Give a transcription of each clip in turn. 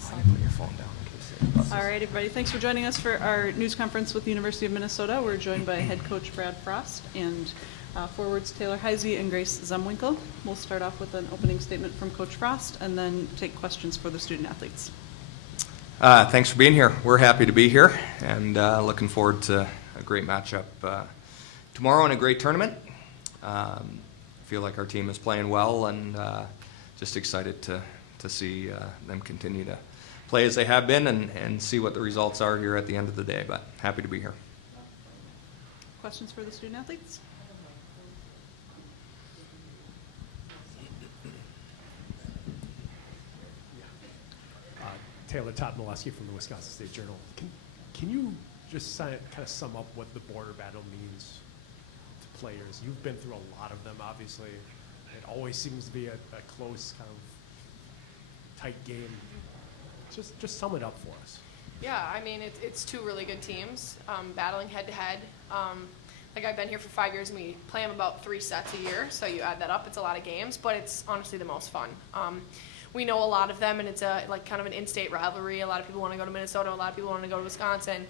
Put your phone down in case it buzzes. All right, everybody, thanks for joining us for our news conference with the University of Minnesota. We're joined by head coach Brad Frost and forwards Taylor Heisey and Grace Zumwinkle. We'll start off with an opening statement from Coach Frost and then take questions for the student athletes. Thanks for being here. We're happy to be here and looking forward to a great matchup tomorrow and a great tournament. Feel like our team is playing well and just excited to see them continue to play as they have been and see what the results are here at the end of the day, but happy to be here. Questions for the student athletes? Taylor Todd Molesky from the Wisconsin State Journal. Can you just kind of sum up what the border battle means to players? You've been through a lot of them, obviously. It always seems to be a close kind of tight game. Just sum it up for us. Yeah, I mean, it's two really good teams battling head-to-head. Like, I've been here for 5 years, and we play them about 3 sets a year, so you add that up, it's a lot of games, but it's honestly the most fun. We know a lot of them, and it's like kind of an in-state rivalry. A lot of people want to go to Minnesota, a lot of people want to go to Wisconsin.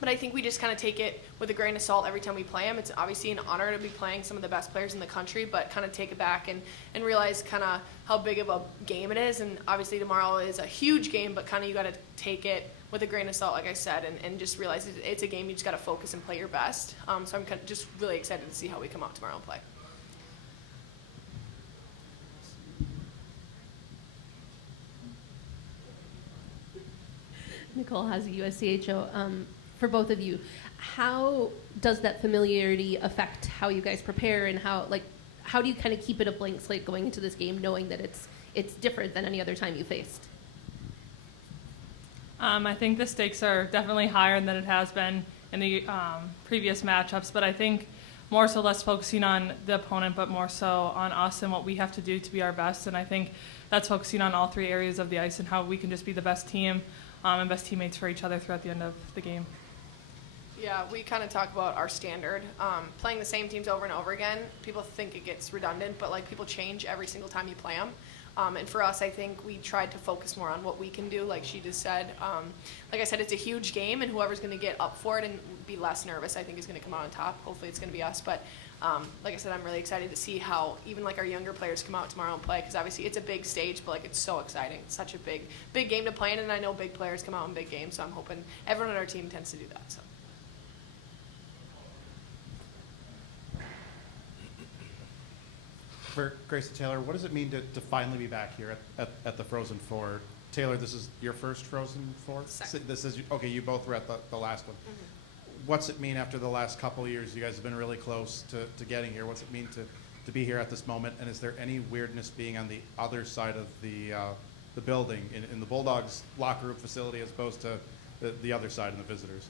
But I think we just kind of take it with a grain of salt every time we play them. It's obviously an honor to be playing some of the best players in the country, but kind of take it back and realize kind of how big of a game it is. And obviously tomorrow is a huge game, but kind of you got to take it with a grain of salt, like I said, and just realize it's a game you just got to focus and play your best. So I'm kind of just really excited to see how we come out tomorrow and play. Nicole Hazy, USCHO. For both of you, how does that familiarity affect how you guys prepare, and how do you kind of keep it a blank slate going into this game, knowing that it's different than any other time you faced? I think the stakes are definitely higher than it has been in the previous matchups, but I think more so less focusing on the opponent, but more so on us and what we have to do to be our best. And I think that's focusing on all 3 areas of the ice and how we can just be the best team and best teammates for each other throughout the end of the game. Yeah, we kind of talk about our standard. Playing the same teams over and over again, people think it gets redundant, but like people change every single time you play them. And for us, I think we tried to focus more on what we can do, like she just said. Like I said, it's a huge game, and whoever's going to get up for it and be less nervous, I think, is going to come out on top. Hopefully it's going to be us. But like I said, I'm really excited to see how even like our younger players come out tomorrow and play, because obviously it's a big stage, but like it's so exciting. It's such a big game to play in, and I know big players come out in big games, so I'm hoping everyone on our team tends to do that. So. For Grace and Taylor, what does it mean to finally be back here at the Frozen Four? Taylor, this is your first Frozen Four? Second. This is, okay, you both were at the last one. Mm-hmm. What's it mean after the last couple of years? You guys have been really close to getting here. What's it mean to be here at this moment? And is there any weirdness being on the other side of the building, in the Bulldogs locker room facility, as opposed to the other side and the visitors?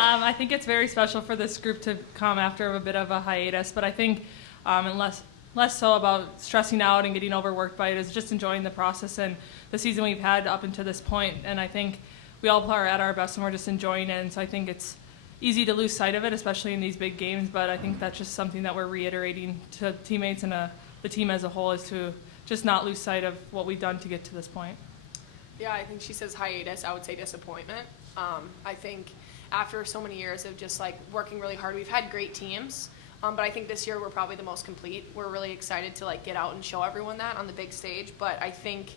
I think it's very special for this group to come after a bit of a hiatus, but I think less so about stressing out and getting overworked by it, is just enjoying the process and the season we've had up until this point. And I think we all are at our best and we're just enjoying it. And so I think it's easy to lose sight of it, especially in these big games. But I think that's just something that we're reiterating to teammates and the team as a whole, is to just not lose sight of what we've done to get to this point. Yeah, I think she says hiatus. I would say disappointment. I think after so many years of just like working really hard, we've had great teams, but I think this year we're probably the most complete. We're really excited to like get out and show everyone that on the big stage. But I think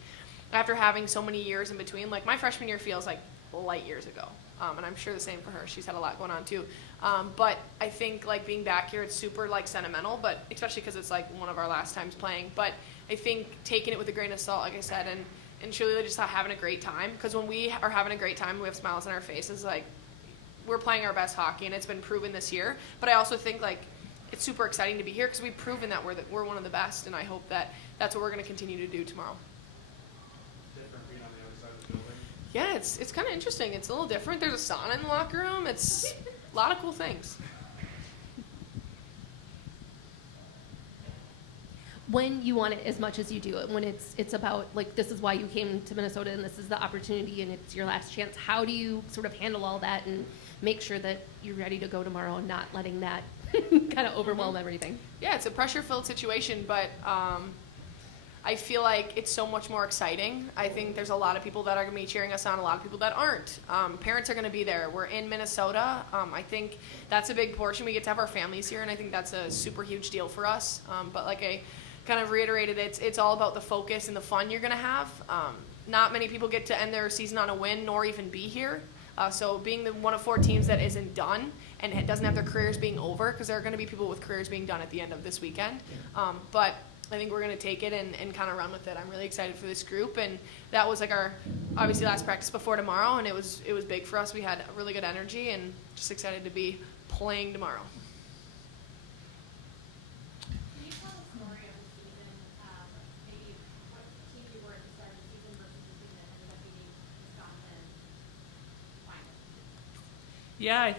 after having so many years in between, like my freshman year feels like light years ago, and I'm sure the same for her. She's had a lot going on too. But I think like being back here, it's super like sentimental, but especially because it's like one of our last times playing. But I think taking it with a grain of salt, like I said, and truly just having a great time. Because when we are having a great time, we have smiles on our faces. Like, we're playing our best hockey, and it's been proven this year. But I also think like it's super exciting to be here because we've proven that we're one of the best, and I hope that that's what we're going to continue to do tomorrow. Different being on the other side of the building? Yeah, it's kind of interesting. It's a little different. There's a sauna in the locker room. It's a lot of cool things. When you want it as much as you do it, when it's about like, this is why you came to Minnesota and this is the opportunity and it's your last chance, how do you sort of handle all that and make sure that you're ready to go tomorrow and not letting that kind of overwhelm everything? Yeah, it's a pressure-filled situation, but I feel like it's so much more exciting. I think there's a lot of people that are going to be cheering us on, a lot of people that aren't. Parents are going to be there. We're in Minnesota. I think that's a big portion. We get to have our families here, and I think that's a super huge deal for us. But like I kind of reiterated, it's all about the focus and the fun you're going to have. Not many people get to end their season on a win nor even be here. So being the one of 4 teams that isn't done and it doesn't have their careers being over, because there are going to be people with careers being done at the end of this weekend. But I think we're going to take it and kind of run with it. I'm really excited for this group, and that was like our obviously last practice before tomorrow, and it was big for us. We had really good energy, and just excited to be playing tomorrow. Can you tell the story of the season, maybe what team you were at the start of the season versus the team that ended up beating Wisconsin finals? Yeah,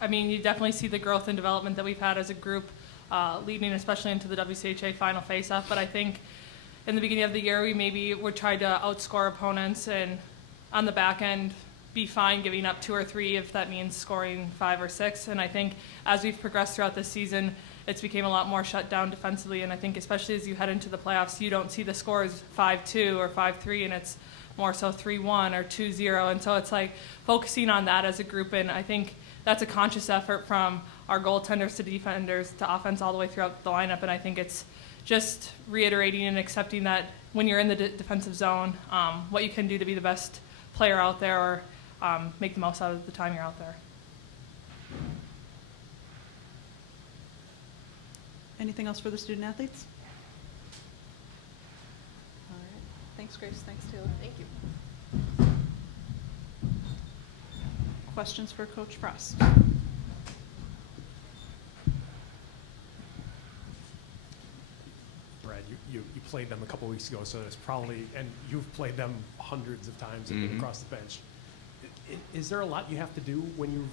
I mean, you definitely see the growth and development that we've had as a group, leading especially into the WCHA final face-off. But I think in the beginning of the year, we maybe would try to outscore opponents and on the back end be fine giving up 2 or 3 if that means scoring 5 or 6. And I think as we've progressed throughout this season, it's became a lot more shut down defensively. And I think especially as you head into the playoffs, you don't see the scores 5-2 or 5-3, and it's more so 3-1 or 2-0. And so it's like focusing on that as a group. And I think that's a conscious effort from our goaltenders to defenders to offense all the way throughout the lineup. And I think it's just reiterating and accepting that when you're in the defensive zone, what you can do to be the best player out there or make the most out of the time you're out there. Anything else for the student athletes? All right. Thanks, Grace. Thanks, Taylor. Thank you. Questions for Coach Frost? Brad, you played them a couple weeks ago, so it's probably, and you've played them hundreds of times and been across the bench. Is there a lot you have to do when you've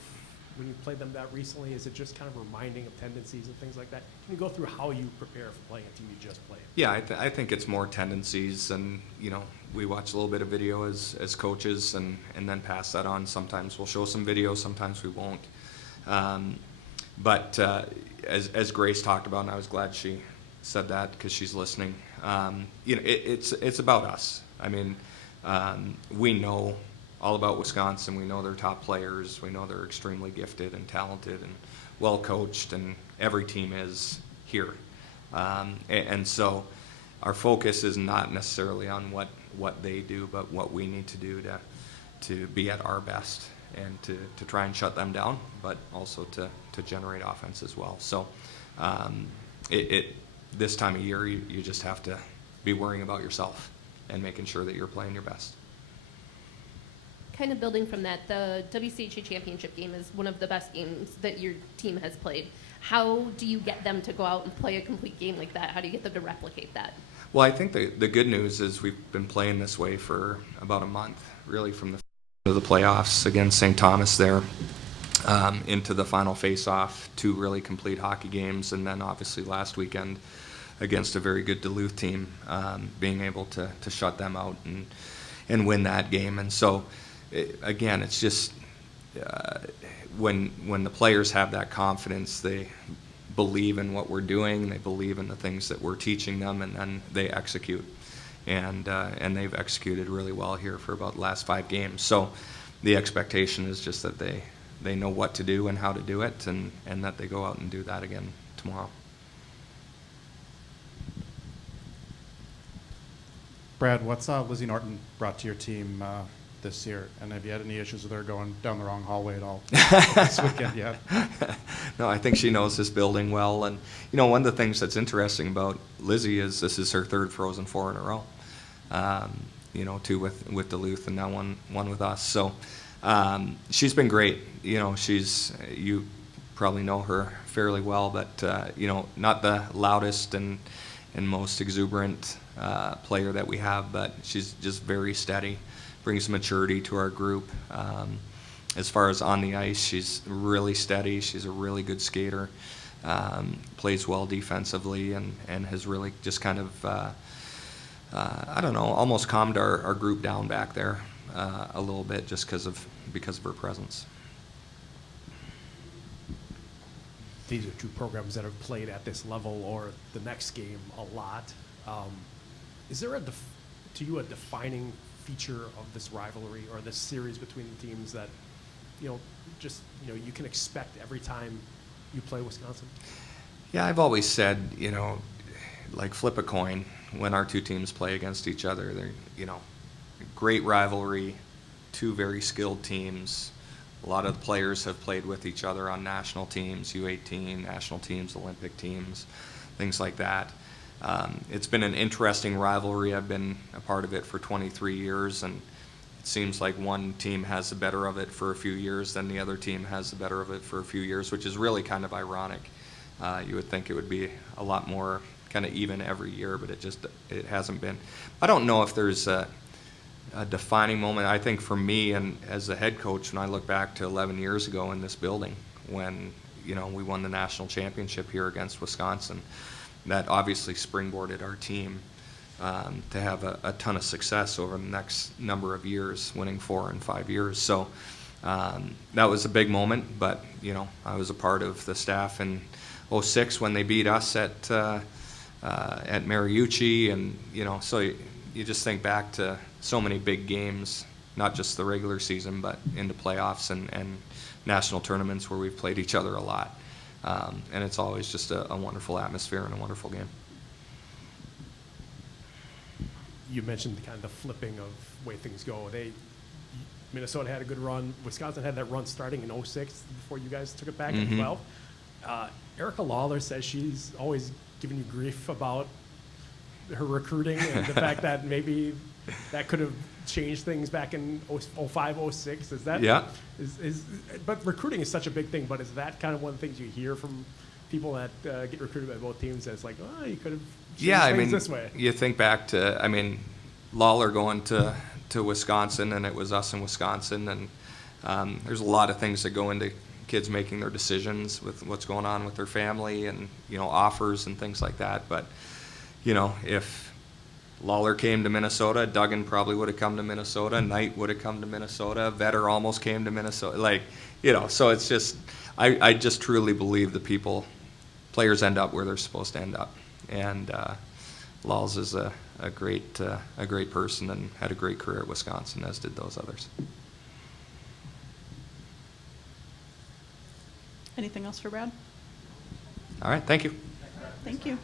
played them that recently? Is it just kind of reminding of tendencies and things like that? Can you go through how you prepare for playing a team you just played? Yeah, I think it's more tendencies, and we watch a little bit of video as coaches, and then pass that on. Sometimes we'll show some video, sometimes we won't. But as Grace talked about, and I was glad she said that because she's listening. It's about us. I mean, we know all about Wisconsin. We know they're top players. We know they're extremely gifted and talented and well coached, and every team is here. And so our focus is not necessarily on what they do, but what we need to do to be at our best and to try and shut them down, but also to generate offense as well. So this time of year, you just have to be worrying about yourself and making sure that you're playing your best. Kind of building from that, the WCHA championship game is one of the best games that your team has played. How do you get them to go out and play a complete game like that? How do you get them to replicate that? Well, I think the good news is we've been playing this way for about a month, really from the playoffs against St. Thomas there, into the final face-off, 2 really complete hockey games, and then obviously last weekend against a very good Duluth team, being able to shut them out and win that game. And so, again, it's just when the players have that confidence, they believe in what we're doing, they believe in the things that we're teaching them, and then they execute. And they've executed really well here for about the last 5 games. So the expectation is just that they know what to do and how to do it, and that they go out and do that again tomorrow. Brad, what's Lizzie Norton brought to your team this year? And have you had any issues with her going down the wrong hallway at all this weekend yet? No, I think she knows this building well. And, one of the things that's interesting about Lizzie is this is her 3rd Frozen Four in a row. 2 with Duluth and now one with us. So she's been great. You probably know her fairly well, but, not the loudest and most exuberant player that we have, but she's just very steady, brings maturity to our group. As far as on the ice, she's really steady. She's a really good skater, plays well defensively, and has really just kind of, almost calmed our group down back there a little bit just because of her presence. these are two programs that have played at this level or the next game a lot. Is there to you a defining feature of this rivalry or this series between the teams that you can expect every time you play Wisconsin? Yeah, I've always said, like flip a coin when our two teams play against each other. They're, great rivalry, two very skilled teams. A lot of the players have played with each other on national teams, U18, national teams, Olympic teams, things like that. It's been an interesting rivalry. I've been a part of it for 23 years, and it seems like one team has the better of it for a few years, then the other team has the better of it for a few years, which is really kind of ironic. You would think it would be a lot more kind of even every year, but it hasn't been. I don't know if there's a defining moment. I think for me, and as a head coach, when I look back to 11 years ago in this building, when we won the national championship here against Wisconsin, that obviously springboarded our team to have a ton of success over the next number of years, winning 4 and 5 years. So that was a big moment, but I was a part of the staff in 06 when they beat us at Mariucci, and so you just think back to so many big games, not just the regular season, but into playoffs and national tournaments where we've played each other a lot. And it's always just a wonderful atmosphere and a wonderful game. You mentioned kind of the flipping of way things go. Minnesota had a good run. Wisconsin had that run starting in 06 before you guys took it back in 12. Erica Lawler says she's always given you grief about her recruiting and the fact that maybe that could have changed things back in 05, 06. Is that? Yeah. But recruiting is such a big thing, but is that kind of one of the things you hear from people that get recruited by both teams, that's like, oh, you could have changed things this way? You think back to, Lawler going to Wisconsin, and it was us in Wisconsin, and there's a lot of things that go into kids making their decisions with what's going on with their family and, offers and things like that. But, if Lawler came to Minnesota, Duggan probably would have come to Minnesota, Knight would have come to Minnesota, Vetter almost came to Minnesota. So it's just, I just truly believe the players end up where they're supposed to end up. And Laws is a great person and had a great career at Wisconsin, as did those others. Anything else for Brad? All right, thank you. Thank you.